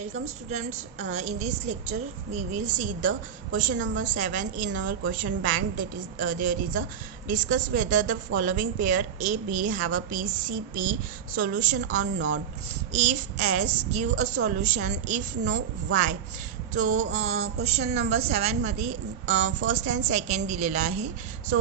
Welcome students. In this lecture we will see the question number 7 in our question bank. That is there is a discuss whether the following pair A B have a PCP solution or not. If S, give a solution. If no, why. So question number 7मध्ये first and second दिलेला आहे. So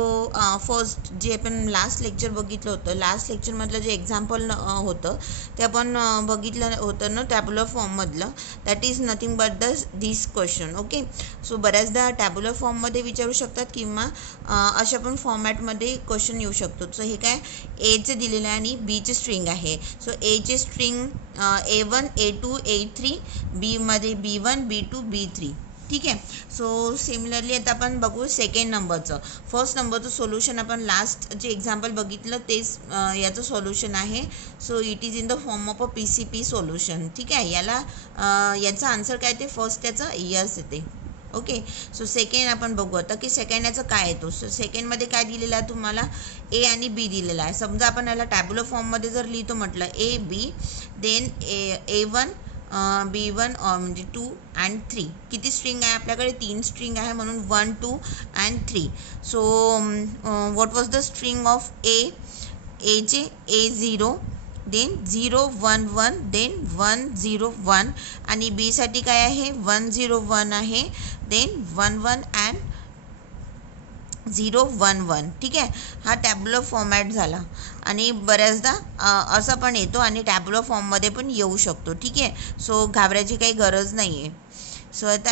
first जे आपण last lecture बघितलं होतं, last लेक्चरमधलं जे example होतं ते आपण बघितलं होतं ना टॅब्युलर फॉर्ममधलं. That is nothing but this question. Okay. So बऱ्याचदा टॅब्युलर फॉर्ममध्ये विचारू शकतात किंवा अशा पण फॉर्मॅटमध्ये क्वेश्चन येऊ शकतो. सो हे काय एचे दिलेलं आहे आणि बीचे स्ट्रिंग आहे. So एचे string A1 A2 A3, बीमध्ये B1 B2 B3. ठीक आहे. सो सिमिलरली आता आपण बघू सेकंड नंबरचं. फर्स्ट नंबरचं सोल्युशन आपण लास्ट जे एक्झाम्पल बघितलं तेच याचं सोल्युशन आहे. So it is in the form of a PCP solution. ठीक आहे. याचा आन्सर काय ते फर्स्ट त्याचं यस येते. ओके. सो सेकंड आपण बघू आता की सेकंड याचं काय येतो. सो सेकंडमध्ये काय दिलेलं आहे तुम्हाला ए आणि बी दिलेला आहे. समजा आपण याला टॅब्युलर फॉर्ममध्ये जर लिहितो म्हटलं A B then A1 B1 म्हणजे 2 अँड 3. किती स्ट्रिंग आहे आपल्याकडे 3 स्ट्रिंग आहे म्हणून 1 2 and 3. So what was the string of एचे A0 देन 0 1 1 देन 1 0 1 आणि बी साठी काय आहे 1 0 1 आहे देन 1 1 अँड 0 1 1. ठीक आहे. हा टॅब्युलर फॉर्मॅट झाला आणि बऱ्याचदा असं पण येतो आणि टॅब्युलर फॉर्ममध्ये पण येऊ शकतो. ठीक आहे. सो घाबरायची काही गरज नाही आहे. सो आता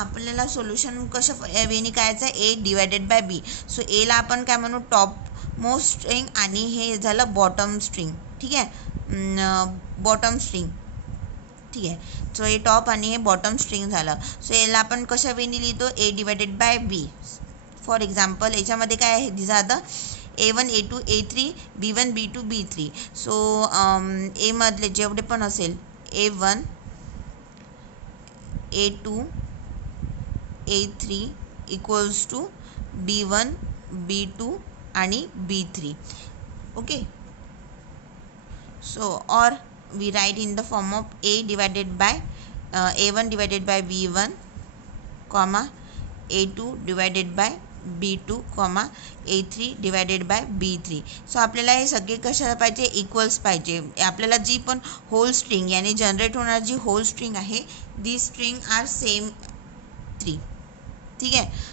आपल्याला सोल्युशन कशा वेनी करायचं आहे ए डिवायडेड बाय बी. सो एला आपण काय म्हणू टॉप मोस्ट स्ट्रिंग आणि हे झालं बॉटम स्ट्रिंग. ठीक आहे. Bottom string. ठीक आहे. सो हे टॉप आणि हे बॉटम स्ट्रिंग झालं. सो याला आपण कशा वेनी लिहितो A divided by B. For example याच्यामध्ये काय आहे this are the A1 A2 A3 B1 B2 B3. So एमधले जेवढे पण असेल A1 A2 A3 equals to B1 B2 आणि B3. ओके. सो और we write in the form of A divided by A1 divided by B1 comma A2 divided by B2 comma A3 divided by B3. So आपल्याला हे सगळे कशा पाहिजे equals पाहिजे. आपल्याला जी पण होल स्ट्रिंग यानी जनरेट होणार जी होल स्ट्रिंग आहे दी स्ट्रिंग आर सेम 3. ठीक आहे.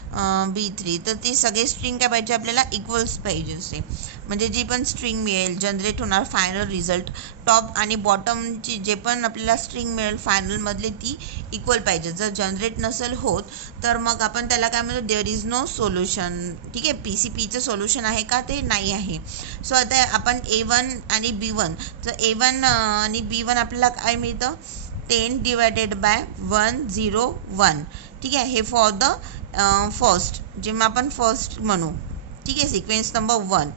B3 तर ते सगळे स्ट्रिंग काय पाहिजे आपल्याला इक्वल्स पाहिजे असे. म्हणजे जी पण स्ट्रिंग मिळेल जनरेट होणार फायनल रिझल्ट टॉप आणि बॉटमची जे पण आपल्याला स्ट्रिंग मिळेल फायनलमधले ती इक्वल पाहिजे. जर जनरेट नसेल होत तर मग आपण त्याला काय म्हणतो देअर इज नो सोल्युशन. ठीक आहे. PCPचं सोल्युशन आहे का ते नाही आहे. सो आता आपण A1 आणि B1 तर A1 आणि B1 आपल्याला काय मिळतं 10 डिवायडेड बाय 1 0 1. ठीक आहे. हे फॉर द फर्स्ट जेव्हा आपण फर्स्ट म्हणू. ठीक आहे. Sequence number 1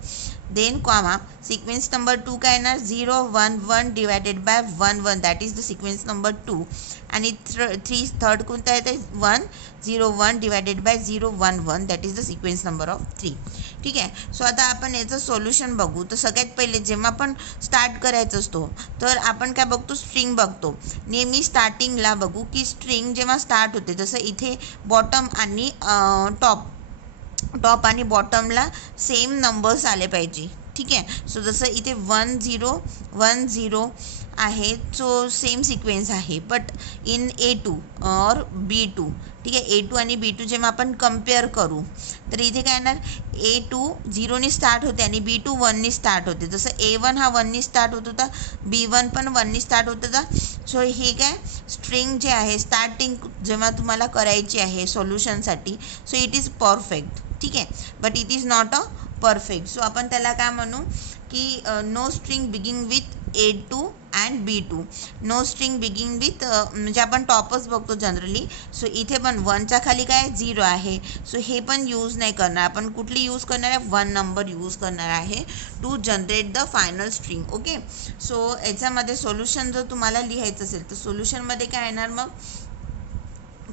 then comma sequence number 2 काय येणार 0 1 1 divided by 1 1 that is the sequence number 2 आणि थर्ड कोणता येते 1 0 1 divided by 0 1 1 that is the sequence number of 3. ठीक आहे. सो आता आपण याचं सोल्युशन बघू. तर सगळ्यात पहिले जेव्हा आपण स्टार्ट करायचं असतो तर आपण काय बघतो स्ट्रिंग बघतो. नेहमी स्टार्टिंगला बघू की स्ट्रिंग जेव्हा स्टार्ट होते जसं इथे बॉटम आणि टॉप आणि बॉटमला सेम नंबर्स आले पाहिजे. ठीक आहे. सो जसं इथे 1 0 1 0 आहे सो सेम सिक्वेन्स आहे बट इन A2 और B2. ठीक आहे. A2 आणि B2 जेव्हा आपण कम्पेअर करू तर इथे काय येणार A2 0ने स्टार्ट होते आणि B2 1ने स्टार्ट होते. जसं A1 हा 1ने स्टार्ट होत होता B1 पण 1ने स्टार्ट होत होता. सो हे काय स्ट्रिंग जे आहे स्टार्टिंग जेव्हा तुम्हाला करायची आहे सोल्युशनसाठी सो इट इज परफेक्ट. ठीक आहे. But it is not a perfect. So आपण त्याला काय म्हणू की no string beginning with A2 and B2. No string beginning with म्हणजे आपण टॉपच बघतो जनरली. सो इथे पण 1च्या खाली काय 0 आहे. सो हे पण यूज नाही करणार आपण. कुठली यूज करणार आहे 1 नंबर यूज करणार आहे to generate the final string. Okay. So याच्यामध्ये सोल्युशन जर तुम्हाला लिहायचं असेल तर सोल्युशनमध्ये काय येणार मग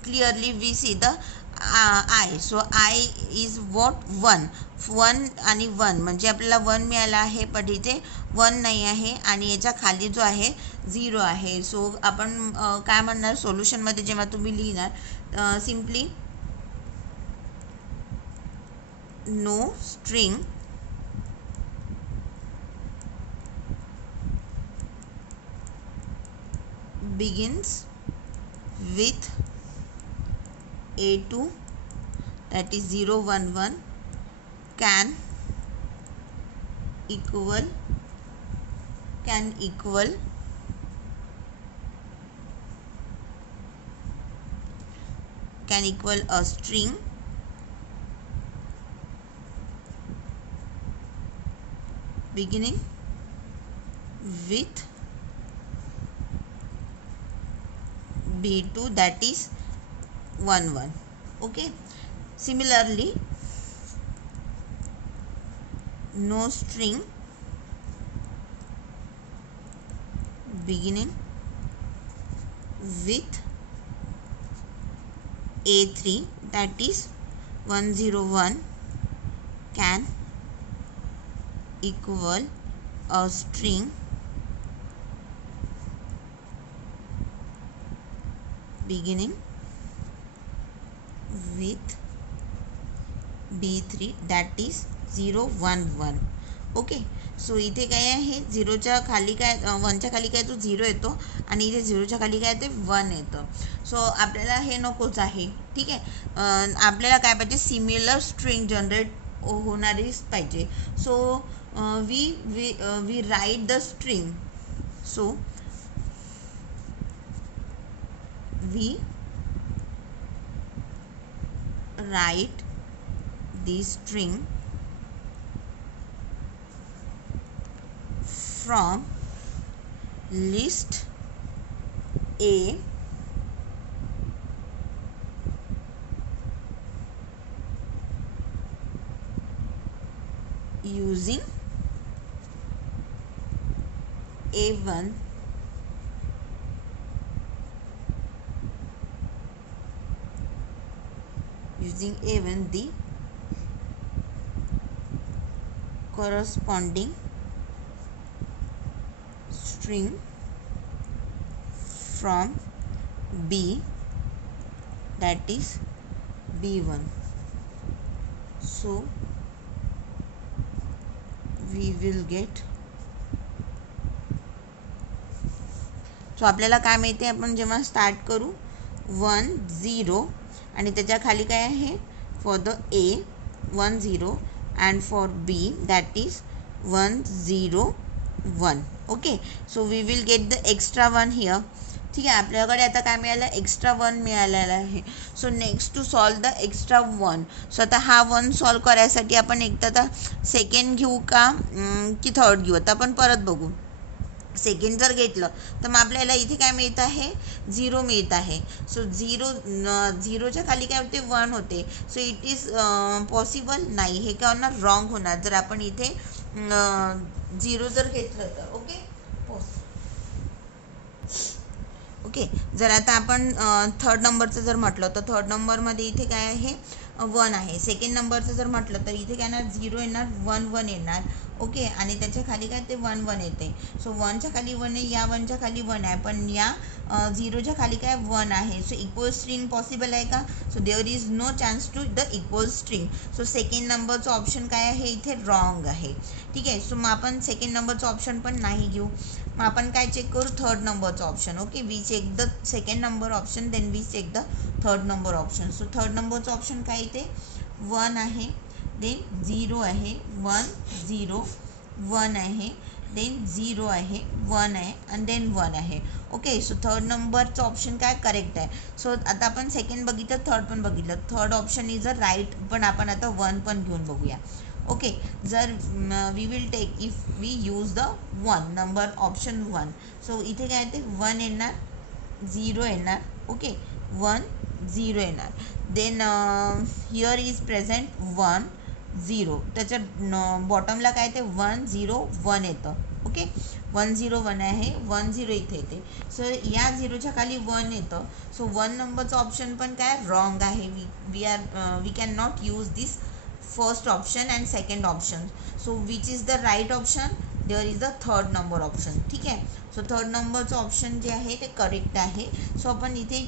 clearly we see the I. So I is what 1. 1 आणि 1 म्हणजे आपल्याला 1 मिळाला आहे, पण इथे 1 नाही आहे आणि याच्या खाली जो आहे 0 आहे. सो आपण काय म्हणणार सोल्युशनमध्ये जेव्हा तुम्ही लिहिणार simply no string begins with A2 that is 0 1 1 can equal a string beginning with B2 that is 1 1. Okay, similarly no string beginning with A3 that is 101 can equal a string beginning with B3 that is 0 1 1. Okay, so इथे काय आहे, 0च्या खाली काय 1च्या खाली काय तो 0 येतो आणि इथे 0च्या खाली काय ते 1 येतं. सो आपल्याला हे नकोच आहे. ठीक आहे, आपल्याला काय पाहिजे, सिमिलर स्ट्रिंग जनरेट होणारीच पाहिजे. So we write the string. So we write the string from list A using A1 the corresponding string from B that is B1. So we will get. So आपल्याला काय माहिती आहे, आपण जेव्हा start करू 1 0 आणि त्याच्या खाली काय आहे, for the A 1 0 and for B that is 1 0 1. Okay, so we will get the extra 1 here. ठीक आहे, आपल्याकडे आता काय मिळालं, एक्स्ट्रा 1 मिळालेला आहे. So next to solve the extra 1. So आता हा 1 सॉल्व करायसाठी आपण एकदा आता सेकंड घेऊ का की थर्ड घेऊ, आता आपण परत बघू. सेकंड जर घेतलं तर मग आपल्याला इथे काय मिळत आहे, 0 मिळत आहे. सो 0च्या खाली काय होते, 1 होते. सो इट इज पॉसिबल नाही, हे काय होणार, रॉंग होणार जर आपण इथे 0 जर घेतलं तर. ओके, जर आता आपण थर्ड नंबरचं जर म्हटलं तर थर्ड नंबरमध्ये इथे काय आहे, 1 आहे. सेकंड नंबरचं जर म्हटलं तर इथे काय येणार, 0 येणार, 1 1 येणार. ओके, आणि त्याच्या खाली काय ते 1 1 येते. सो 1च्या खाली 1 आहे, या 1च्या खाली 1 आहे, पण या 0च्या खाली काय 1 आहे. सो इक्वल स्ट्रिंग पॉसिबल आहे का, so there is no chance to the equal string. So second नंबरचं ऑप्शन काय आहे, इथे रॉंग आहे. ठीक आहे, सो मग आपण सेकंड नंबरचं ऑप्शन पण नाही घेऊ. मग आपण काय चेक करू, थर्ड नंबरचं option. Okay, we check the second number option, then we check the third number option. So third नंबरचं ऑप्शन काय, इथे 1 आहे, देन 0 आहे, 1 0 1 आहे, देन 0 आहे, 1 आहे आणि देन 1 आहे. ओके, सो थर्ड नंबरचं ऑप्शन काय करेक्ट आहे. सो आता आपण सेकंड बघितलं, थर्ड पण बघितलं, third option is a right. पण आपण आता 1 पण घेऊन बघूया. ओके, जर we will take if we use the 1 number option 1. So इथे काय येते, 1 येणार, 0 येणार. ओके, 1 0 येणार, देन हिअर इज प्रेझेंट 1 0, त्याच्या बॉटमला काय ते 1 0 1 येतं. ओके, 101 आहे, 10 इथे येते. सो या 0च्या खाली 1 येतं. सो 1 नंबरचं ऑप्शन पण काय रॉंग आहे. We can not use this first option and second option. So which is the right option? There is the third number option. ठीक आहे. सो थर्ड नंबरचं ऑप्शन जे आहे ते करेक्ट आहे. सो आपण इथे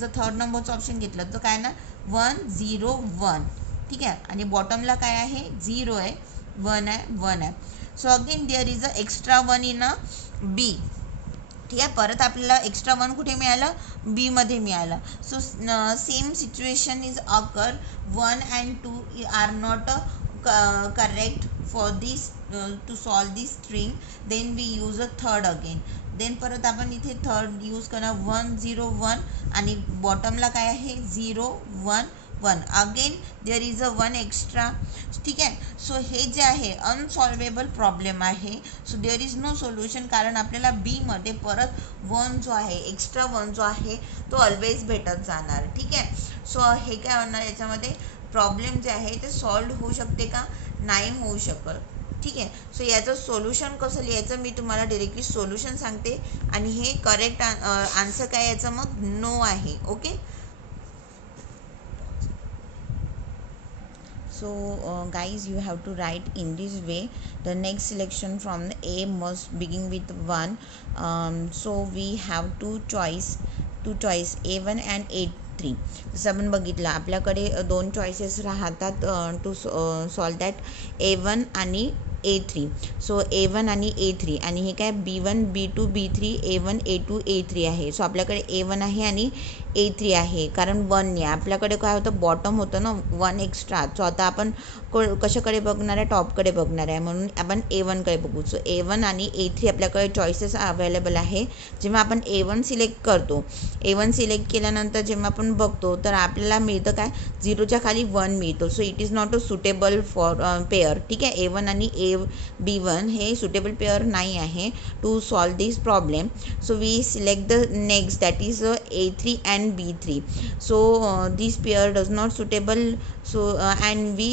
जर थर्ड नंबरचं ऑप्शन घेतलं तर काय ना 101. ठीक आहे. आणि बॉटमला काय आहे 0 आहे, 1 आहे, 1 आहे. So again there is a extra 1 in A B. ठीक आहे. परत आपल्याला एक्स्ट्रा 1 कुठे मिळालं? बी मध्ये मिळालं. So same situation is occur. 1 and 2 are not correct for this to solve this string. Then we use a third again. Then परत आपण इथे थर्ड यूज करणार 101 आणि बॉटमला काय आहे 011. Again there is a 1 extra. ठीक आहे. सो हे जे आहे अनसॉल्वेबल प्रॉब्लेम आहे. So there is no solution, कारण आपल्याला बीमध्ये परत 1 जो आहे एक्स्ट्रा 1 जो आहे तो ऑलवेज भेटत जाणार. ठीक आहे. सो हे काय होणार याच्यामध्ये प्रॉब्लेम जे आहे ते सॉल्व होऊ शकते का? नाही होऊ शकत. ठीक आहे. सो याचं सोल्युशन कसं लिहायचं मी तुम्हाला डायरेक्टली सोल्युशन सांगते. आणि हे करेक्ट आन्सर काय याचं मग नो आहे. Okay. So guys, you have to write in this way. The next selection from the A must begin with 1. So we have two choice A1 and A3. जसं आपण बघितलं आपल्याकडे 2 चॉईसेस राहतात to solve that A1 आणि A3. So A1 आणि A3 आणि हे काय B1 B2 B3 A1 A2 A3 आहे. सो आपल्याकडे A1 आहे आणि A3 आहे, कारण 1 आहे. आपल्याकडे काय होतं बॉटम होतं ना 1 एक्स्ट्रा. सो आता आपण कशाकडे बघणार आहे? टॉपकडे बघणार आहे, म्हणून आपण A1कडे बघू. सो A1 आणि A3 आपल्याकडे चॉईसेस अवेलेबल आहे. जेव्हा आपण A1 सिलेक्ट करतो, A1 सिलेक्ट केल्यानंतर जेव्हा आपण बघतो तर आपल्याला मिळतं काय 0च्या खाली 1 मिळतो. So it is not a suitable for pair. ठीक आहे. A1 आणि B1 हे सुटेबल पेअर नाही आहे to solve this problem. So we select the next that is A3 and B3. So this pair does not suitable. So and we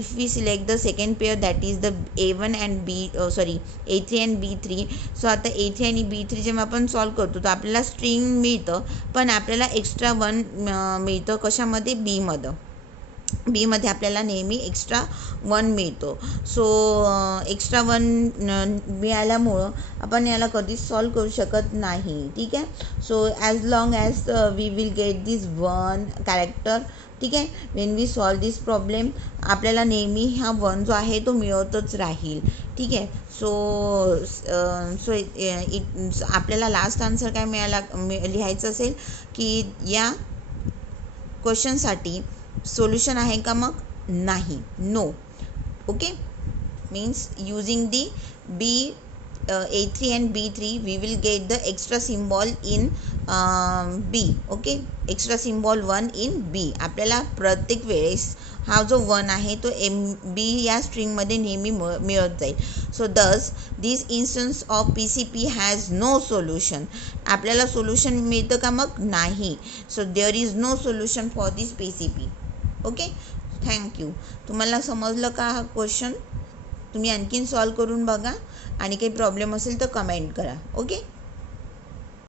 if we select the second pair, that is the A1 and A3 and B3. So आता A3 आणि B3 जेव्हा आपण solve करतो तर आपल्याला string मिळतं, पण आपल्याला एक्स्ट्रा 1 मिळतं कशामध्ये? बीमध्ये आपल्याला नेहमी एक्स्ट्रा 1 मिळतो. सो एक्स्ट्रा 1 मिळाल्यामुळं आपण याला कधीच सॉल्व करू शकत नाही. ठीक आहे. So as long as we will get this 1 character. ठीक आहे. When we solve this problem आपल्याला नेहमी हा 1 जो आहे तो मिळतच राहील. ठीक आहे. आपल्याला लास्ट आन्सर काय लिहायचं असेल की या क्वेश्चनसाठी सोल्युशन आहे का? मग नाही, no. Okay. Means using the A3 and B3 we will get the extra symbol in B. Okay. Extra symbol 1 in B. आपल्याला प्रत्येक वेळेस हा जो 1 आहे तो B या स्ट्रिंगमध्ये नेहमी मिळत जाईल. So thus this instance of PCP has no solution. आपल्याला सोल्युशन मिळतं का? मग नाही. So there is no solution for this PCP. Okay. Thank you. तुम्हाला समजलं का हा क्वेश्चन? तुम्ही आणखीन सॉल्व करून बघा आणि काही प्रॉब्लेम असेल तर कमेंट करा. ओके.